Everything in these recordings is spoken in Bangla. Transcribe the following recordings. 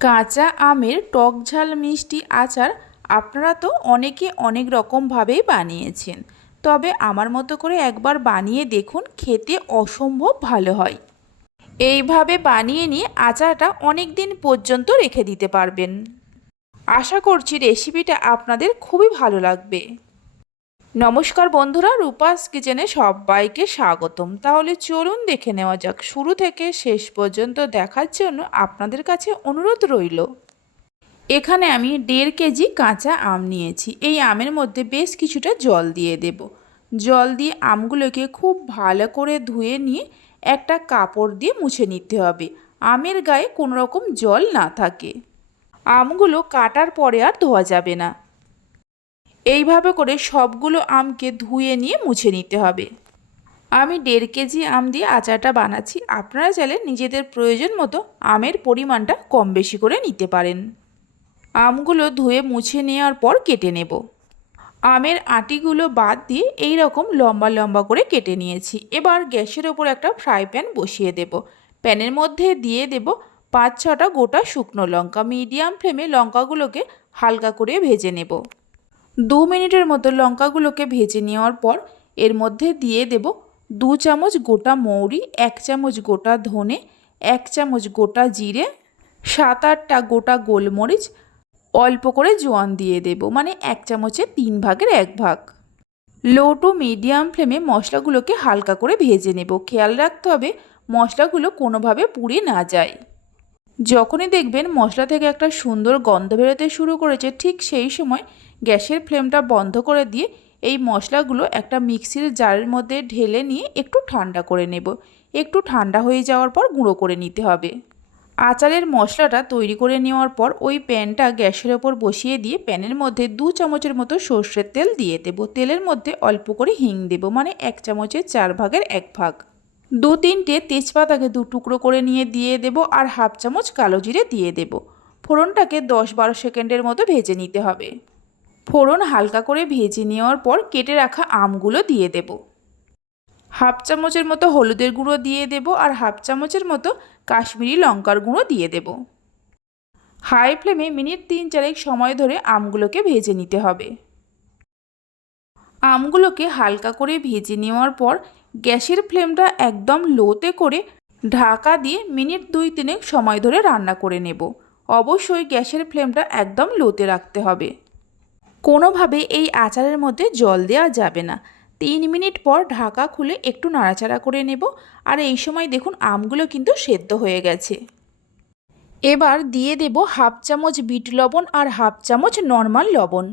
কাঁচা আমের টক ঝাল মিষ্টি আচার আপনারা তো অনেকে অনেক রকমভাবেই বানিয়েছেন। তবে আমার মতো করে একবার বানিয়ে দেখুন, খেতে অসম্ভব ভালো হয়। এইভাবে বানিয়ে নিয়ে আচারটা অনেক দিন পর্যন্ত রেখে দিতে পারবেন। আশা করছি রেসিপিটা আপনাদের খুবই ভালো লাগবে। নমস্কার বন্ধুরা, রূপাস কিচেনে সবাইকে স্বাগতম। তাহলে চলুন দেখে নেওয়া যাক, শুরু থেকে শেষ পর্যন্ত দেখার জন্য আপনাদের কাছে অনুরোধ রইল। এখানে আমি দেড় কেজি কাঁচা আম নিয়েছি। এই আমের মধ্যে বেশ কিছুটা জল দিয়ে দেব। জল দিয়ে আমগুলোকে খুব ভালো করে ধুয়ে নিয়ে একটা কাপড় দিয়ে মুছে নিতে হবে। আমের গায়ে কোনো রকম জল না থাকে। আমগুলো কাটার পরে আর ধোয়া যাবে না। এইভাবে করে সবগুলো আমকে ধুয়ে নিয়ে মুছে নিতে হবে। আমি দেড় কেজি আম দিয়ে আচারটা বানাচ্ছি। আপনারা চাইলে নিজেদের প্রয়োজন মতো আমের পরিমাণটা কম বেশি করে নিতে পারেন। আমগুলো ধুয়ে মুছে নেওয়ার পর কেটে নেব। আমের আটিগুলো বাদ দিয়ে এই রকম লম্বা লম্বা করে কেটে নিয়েছি। এবার গ্যাসের ওপর একটা ফ্রাই প্যান বসিয়ে দেব। প্যানের মধ্যে দিয়ে দেব পাঁচ ছটা গোটা শুকনো লঙ্কা। মিডিয়াম ফ্লেমে লঙ্কাগুলোকে হালকা করে ভেজে নেব। দু মিনিটের মতো লঙ্কাগুলোকে ভেজে নেওয়ার পর এর মধ্যে দিয়ে দেব দু চামচ গোটা মৌরি, এক চামচ গোটা ধনে, এক চামচ গোটা জিরে, সাত আটটা গোটা গোলমরিচ, অল্প করে জোয়ান দিয়ে দেব মানে এক চামচে তিন ভাগের এক ভাগ। লো টু মিডিয়াম ফ্লেমে মশলাগুলোকে হালকা করে ভেজে নেব। খেয়াল রাখতে হবে মশলাগুলো কোনোভাবে পুড়ে না যায়। যখনই দেখবেন মশলা থেকে একটা সুন্দর গন্ধ বেরোতে শুরু করেছে, ঠিক সেই সময় গ্যাসের ফ্লেমটা বন্ধ করে দিয়ে এই মশলাগুলো একটা মিক্সির জারের মধ্যে ঢেলে নিয়ে একটু ঠান্ডা করে নেব। একটু ঠান্ডা হয়ে যাওয়ার পর গুঁড়ো করে নিতে হবে। আচারের মশলাটা তৈরি করে নেওয়ার পর ওই প্যানটা গ্যাসের ওপর বসিয়ে দিয়ে প্যানের মধ্যে দু চামচের মতো সর্ষের তেল দিয়ে দেবো। তেলের মধ্যে অল্প করে হিং দেব মানে এক চামচের চার ভাগের এক ভাগ। দু তিনটে তেজপাতাকে দু টুকরো করে নিয়ে দিয়ে দেব আর হাফ চামচ কালো জিরে দিয়ে দেব। ফোড়নটাকে দশ বারো সেকেন্ডের মতো ভেজে নিতে হবে। ফোড়ন হালকা করে ভেজে নেওয়ার পর কেটে রাখা আমগুলো দিয়ে দেব। হাফ চামচের মতো হলুদের গুঁড়ো দিয়ে দেব আর হাফ চামচের মতো কাশ্মীরি লঙ্কার গুঁড়ো দিয়ে দেব। হাই ফ্লেমে মিনিট তিন চারেক সময় ধরে আমগুলোকে ভেজে নিতে হবে। আমগুলোকে হালকা করে ভেজে নেওয়ার পর গ্যাসের ফ্লেমটা একদম লোতে করে ঢাকা দিয়ে মিনিট দুই তিনেক সময় ধরে রান্না করে নেব। অবশ্যই গ্যাসের ফ্লেমটা একদম লোতে রাখতে হবে। কোনোভাবে এই আচারের মধ্যে জল দেওয়া যাবে না। তিন মিনিট পর ঢাকা খুলে একটু নাড়াচাড়া করে নেব। আর এই সময় দেখুন আমগুলো কিন্তু সেদ্ধ হয়ে গেছে। এবার দিয়ে দেব হাফ চামচ বিট লবণ আর হাফ চামচ নর্মাল লবণ।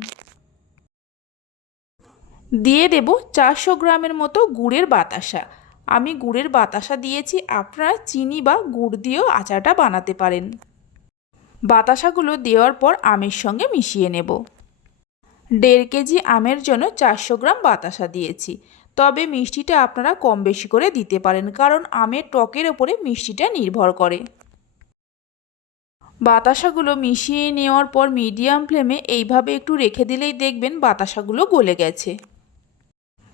দিয়ে দেব চারশো গ্রামের মতো গুড়ের বাতাসা। আমি গুড়ের বাতাসা দিয়েছি, আপনারা চিনি বা গুড় দিয়েও আচারটা বানাতে পারেন। বাতাসাগুলো দেওয়ার পর আমের সঙ্গে মিশিয়ে নেব। দেড় কেজি আমের জন্য চারশো গ্রাম বাতাসা দিয়েছি। তবে মিষ্টিটা আপনারা কম বেশি করে দিতে পারেন, কারণ আমের টকের ওপরে মিষ্টিটা নির্ভর করে। বাতাসাগুলো মিশিয়ে নেওয়ার পর মিডিয়াম ফ্লেমে এইভাবে একটু রেখে দিলেই দেখবেন বাতাসাগুলো গলে গেছে।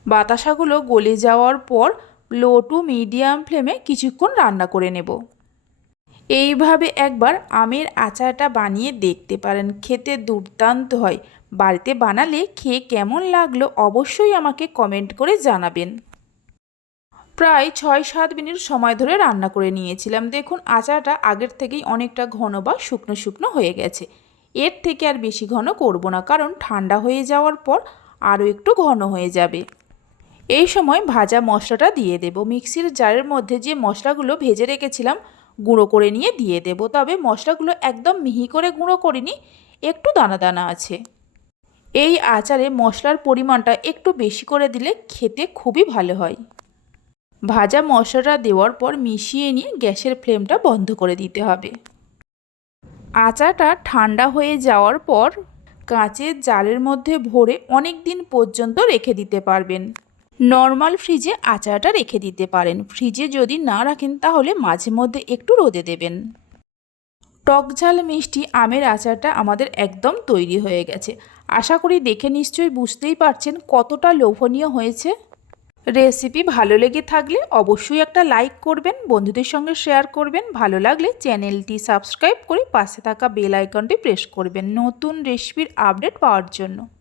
বাতাসাগুলো গলে যাওয়ার পর লো টু মিডিয়াম ফ্লেমে কিছুক্ষণ রান্না করে নেব। এইভাবে একবার আমের আচারটা বানিয়ে দেখতে পারেন, খেতে দুর্দান্ত হয়। বাড়িতে বানালে খেয়ে কেমন লাগল অবশ্যই আমাকে কমেন্ট করে জানাবেন। প্রায় ছয় সাত মিনিট সময় ধরে রান্না করে নিয়েছিলাম। দেখুন, আচারটা আগের থেকেই অনেকটা ঘন বা শুকনো শুকনো হয়ে গেছে। এর থেকে আর বেশি ঘন করব না, কারণ ঠান্ডা হয়ে যাওয়ার পর আরও একটু ঘন হয়ে যাবে। এই সময় ভাজা মশলাটা দিয়ে দেব। মিক্সির জারের মধ্যে যে মশলাগুলো ভেজে রেখেছিলাম, গুঁড়ো করে নিয়ে দিয়ে দেব। তবে মশলাগুলো একদম মিহি করে গুঁড়ো করিনি, একটু দানা দানা আছে। এই আচারে মশলার পরিমাণটা একটু বেশি করে দিলে খেতে খুবই ভালো হয়। ভাজা মশলাটা দেওয়ার পর মিশিয়ে নিয়ে গ্যাসের ফ্লেমটা বন্ধ করে দিতে হবে। আচাটা ঠান্ডা হয়ে যাওয়ার পর কাঁচের জালের মধ্যে ভরে অনেক দিন পর্যন্ত রেখে দিতে পারবেন। নর্মাল ফ্রিজে আচারটা রেখে দিতে পারেন। ফ্রিজে যদি না রাখেন, তাহলে মাঝে মধ্যে একটু রোদে দেবেন। টক ঝাল মিষ্টি আমের আচারটা আমাদের একদম তৈরি হয়ে গেছে। আশা করি দেখে নিশ্চয়ই বুঝতেই পারছেন কতটা লোভনীয় হয়েছে। রেসিপি ভালো লেগে থাকলে অবশ্যই একটা লাইক করবেন, বন্ধুদের সঙ্গে শেয়ার করবেন। ভালো লাগলে চ্যানেলটি সাবস্ক্রাইব করে পাশে থাকা বেল আইকনটি প্রেস করবেন নতুন রেসিপির আপডেট পাওয়ার জন্য।